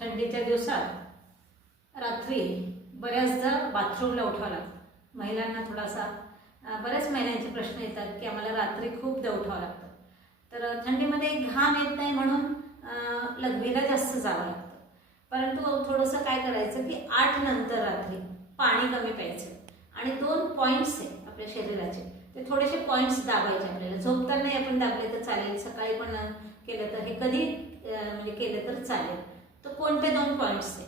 थंडीच्या दिवसात रात्री बऱ्याचदा बाथरूमला उठावं लागतं. महिलांना थोडासा बऱ्याच महिलांचे प्रश्न येतात की आम्हाला रात्री खूपदा उठावं लागतं. तर थंडीमध्ये घाम येत नाही म्हणून लघवीला जास्त जावं लागतं. परंतु थोडंसं काय करायचं की 8 नंतर रात्री पाणी कमी प्यायचं आणि 2 पॉईंट्स आहे आपल्या शरीराचे, ते थोडेसे पॉईंट्स दाबायचे. आपल्याला झोपतानाही आपण दाबले तर चालेल, सकाळी पण केलं तर, हे कधी म्हणजे केलं तर चालेल. तर कोणते 2 पॉईंट्स आहे?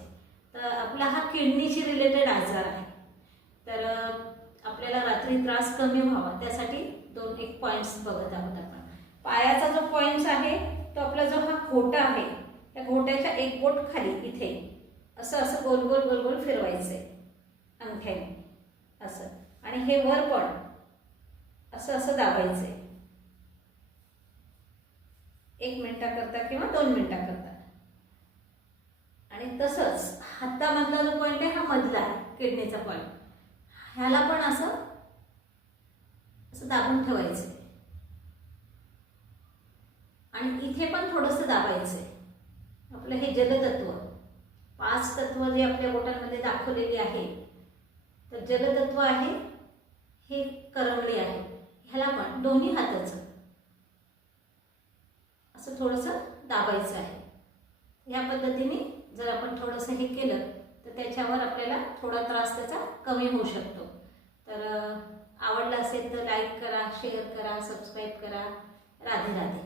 तर आपला हा किडनीशी रिलेटेड आजार आहे. तर आपल्याला रात्री त्रास कमी व्हावा त्यासाठी 1 पॉईंट्स बघत आहोत आपण. पायाचा जो पॉईंट्स आहे तो आपला जो हा घोटा आहे, त्या घोट्याच्या एक बोट खाली इथे असं असं गोल गोल गोल गोल फिरवायचंय अंगठ्याने असं, आणि हे वर पण असं असं दाबायचंय 1 मिनिटाकरता किंवा 2 मिनिटाकरता. आणि तसंच हातामधला जो पॉईंट आहे हा मधला आहे किडनीचा पॉईंट, ह्याला पण असं असं दाबून ठेवायचं आणि इथे पण थोडंसं दाबायचंय. आपलं हे जलतत्व 5 तत्व जे आपल्या बोटांमध्ये दाखवलेली आहे, तर जलतत्व आहे हे करंगळी आहे, ह्याला पण दोन्ही हाताचं असं थोडंसं दाबायचं आहे. या पद्धतीने जर आपण थोडंसं हे केलं तर त्याच्यावर आपल्याला थोडा त्रास त्याचा कमी होऊ शकतो. तर आवडलं असेल तर लाईक करा, शेअर करा, सबस्क्राईब करा. राधे राधे.